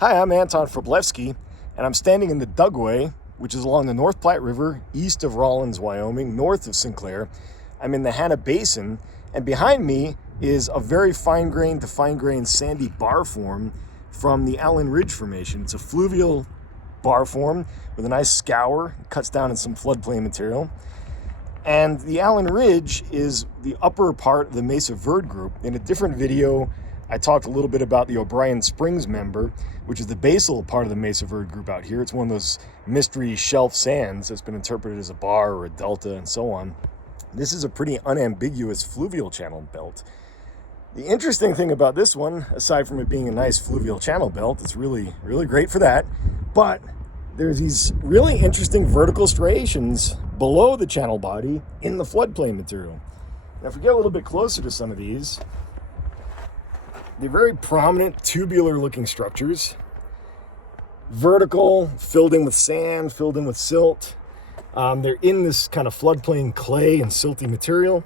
Hi, I'm Anton Frablewski, and I'm standing in the Dugway, which is along the North Platte River, east of Rawlins, Wyoming, north of Sinclair. I'm in the Hanna Basin, and behind me is a very fine-grained to fine-grained sandy bar form from the Allen Ridge Formation. It's a fluvial bar form with a nice scour, cuts down in some floodplain material. And the Allen Ridge is the upper part of the Mesa Verde group. In a different video, I talked a little bit about the O'Brien Springs member, which is the basal part of the Mesa Verde group out here. It's one of those mystery shelf sands that's been interpreted as a bar or a delta and so on. This is a pretty unambiguous fluvial channel belt. The interesting thing about this one, aside from it being a nice fluvial channel belt, it's really great for that, but there's these really interesting vertical striations below the channel body in the floodplain material. Now, if we get a little bit closer to some of these, they're very prominent tubular looking structures, vertical, filled in with sand, filled in with silt. They're in this kind of floodplain clay and silty material.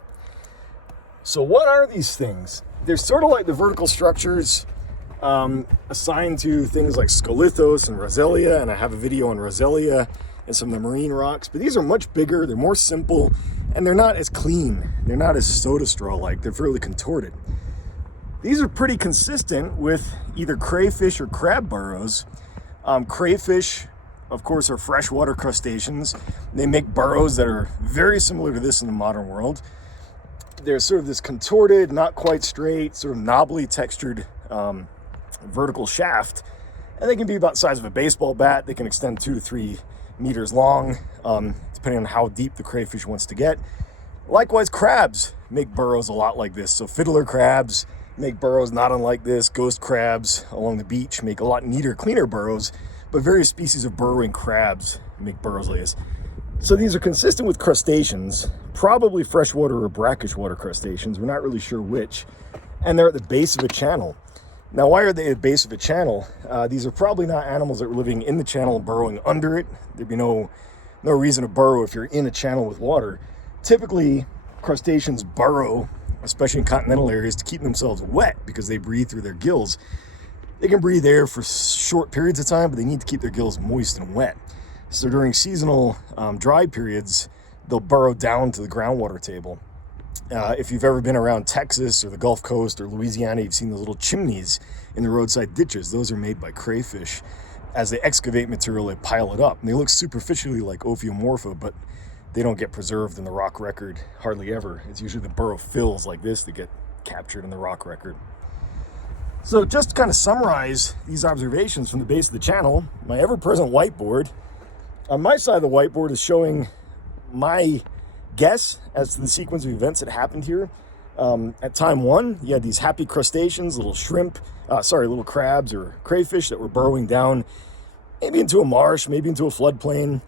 So what are these things? They're sort of like the vertical structures assigned to things like Scolithos and Roselia, and I have a video on Roselia and some of the marine rocks, but these are much bigger, they're more simple, and they're not as clean. They're not as soda straw-like, they're fairly contorted. These are pretty consistent with either crayfish or crab burrows. Crayfish, of course, are freshwater crustaceans. They make burrows that are very similar to this in the modern world. They're sort of this contorted, not quite straight, sort of knobbly textured vertical shaft, and they can be about the size of a baseball bat. They can extend 2 to 3 meters long, depending on how deep the crayfish wants to get. Likewise, crabs make burrows a lot like this. So fiddler crabs make burrows not unlike this. Ghost crabs along the beach make a lot neater, cleaner burrows, but various species of burrowing crabs make burrows like this. So these are consistent with crustaceans, probably freshwater or brackish water crustaceans. We're not really sure which, and they're at the base of a channel. Now, why are they at the base of a channel? These are probably not animals that were living in the channel and burrowing under it. There'd be no reason to burrow if you're in a channel with water. Typically, crustaceans burrow, especially in continental areas, to keep themselves wet because they breathe through their gills. They can breathe air for short periods of time, but they need to keep their gills moist and wet. So during seasonal dry periods, they'll burrow down to the groundwater table. If you've ever been around Texas or the Gulf Coast or Louisiana, you've seen those little chimneys in the roadside ditches. Those are made by crayfish. As they excavate material, they pile it up. And they look superficially like Ophiomorpha, but they don't get preserved in the rock record hardly ever. It's usually the burrow fills like this that get captured in the rock record. So just to kind of summarize these observations from the base of the channel, my ever-present whiteboard. On my side of the whiteboard is showing my guess as to the sequence of events that happened here. At time 1, you had these happy crustaceans, little crabs or crayfish that were burrowing down, maybe into a marsh, maybe into a floodplain,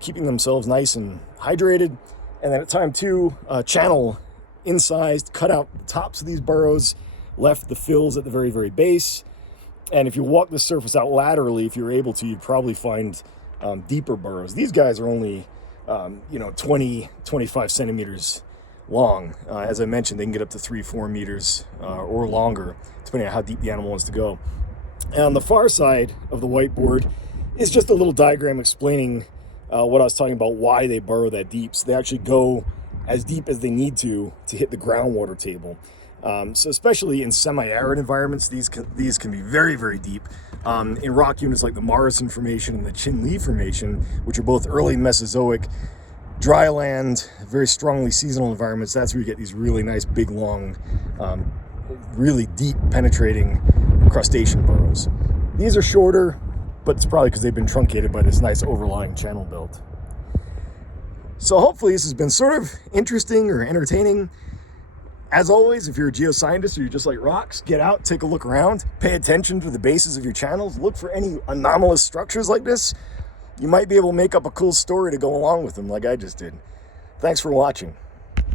keeping themselves nice and hydrated. And then at time 2, channel incised, cut out the tops of these burrows, left the fills at the very base. And if you walk the surface out laterally, if you were able to, you'd probably find deeper burrows. These guys are only 20, 25 centimeters long. As I mentioned, they can get up to 3-4 meters or longer, depending on how deep the animal wants to go. And on the far side of the whiteboard is just a little diagram explaining what I was talking about, why they burrow that deep. So they actually go as deep as they need to hit the groundwater table. So especially in semi-arid environments, these can be very deep. In rock units like the Morrison Formation and the Chin Lee Formation, which are both early Mesozoic, dry land, very strongly seasonal environments, that's where you get these really nice, big, long, really deep penetrating crustacean burrows. These are shorter, but it's probably because they've been truncated by this nice overlying channel belt. So hopefully this has been sort of interesting or entertaining. As always, if you're a geoscientist or you're just like rocks, get out, take a look around, pay attention to the bases of your channels, look for any anomalous structures like this. You might be able to make up a cool story to go along with them like I just did. Thanks for watching.